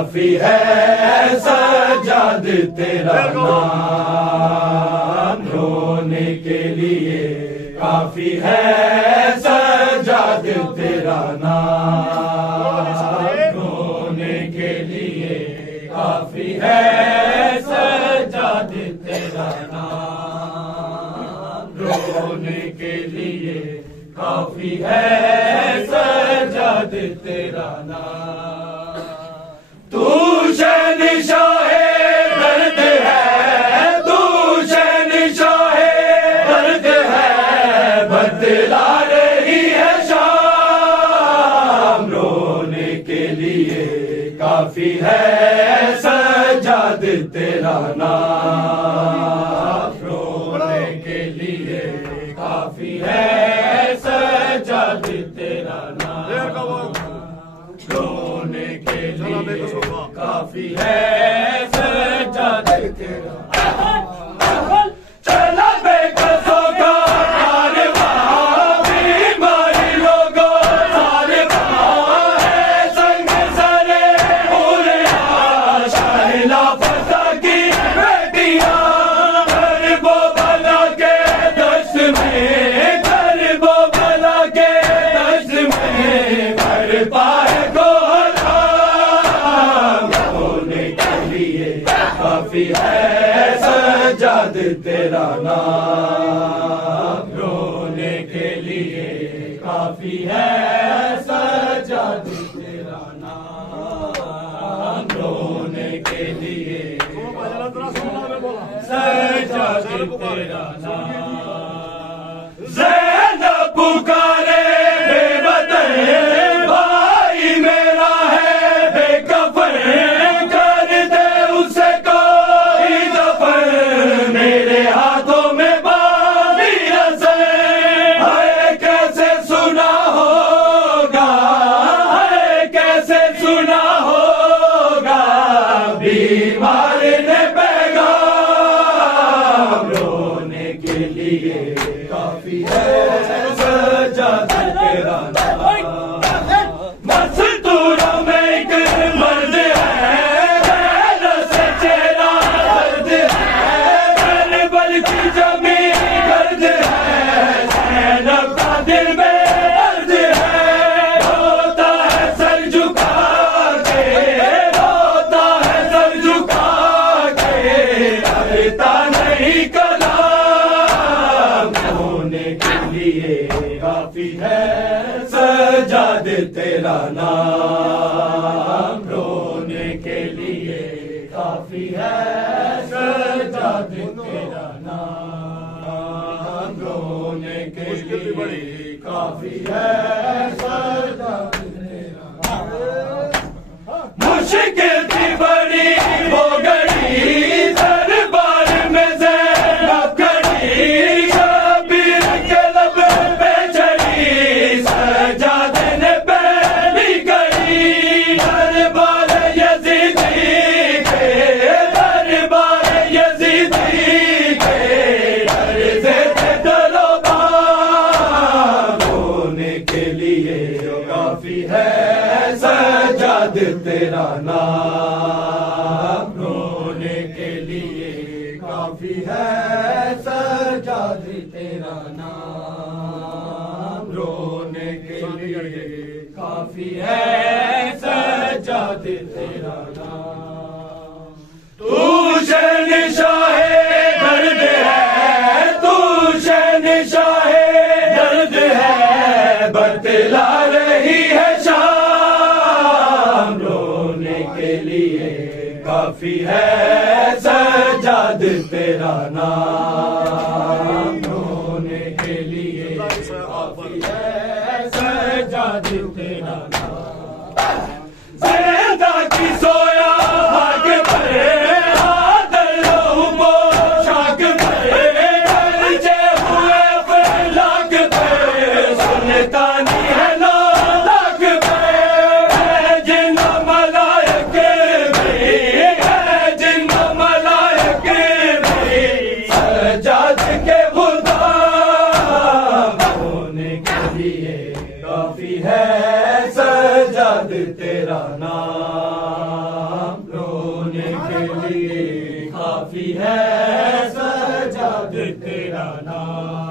काफी है सजाद तेरा नाम, रोने के लिए काफी है सजाद तेरा नाम, रोने के लिए काफी है सजाद तेरा नाम, रोने के लिए काफी है सजाद तेरा नाम। तू शहंशाहे दर्द है, तू शहंशाहे दर्द है, बतला रही है शाम, रोने के लिए काफी है सजाद तेरा नाम, रोने के लिए काफी है सजाद तेरा नाम, रोने के लिए काफी है सजाद तेरा चला बेकसों का कारवां, बीमारी लोगों सारे वहाँ है संग सरे पूरे शाहिला फसा की बेटियां, गरीबो भला के दस में, गरीबो भला के दस में कर पाए काफी है सजाद तेरा नाम, रोने के लिए काफी है सजाद तेरा नाम, रोने के लिए सजाद तेरा नाम। ज़ैनब पुकारे बेवतन भाई मेरा है बेकफन, मेरे हाथों में बांधी रस्सें, हाय कैसे सुना होगा, हाय कैसे सुना होगा बीमार ने पैगाम, रोने के लिए काफी है सजाद तेरा नाम। मस्तूरों में एक मर्द है, से चेहरा दर्द है, की जमीन गर्द है, ज़ैनब का दिल में दर्द है, रोता है सर झुका के, रोता है सर झुका के, करता नहीं कलाम, रोने के लिए काफी है सजाद तेरा नाम, रोने के लिए काफी है सजाद तेरा नाम, रोने के लिए काफी है सजाद तेरा नाम। मुश्किल थी बड़ी हो गई दरबार में ज़ैनब खड़ी, शबीर के लब पे चढ़ी, सजाद ने पहली कड़ी, दरबार यज़ीदी के, दरबार यज़ीदी के, रोने के लिए काफी है सजाद तेरा नाम, रोने के लिए काफी है सजाद तेरा नाम, रोने के लिए काफी है सजाद तेरा नाम। तू शहंशाहे दर्द है, तू शहंशाहे दर्द है, बतला रही है शाम, रोने के लिए काफी है सजाद तेरा नाम, रोने के लिए काफी है सजाद तेरा नाम। ज़िंदा की सोया भाग भरे, काफी है सजाद तेरा नाम। काफी है सजाद तेरा नाम।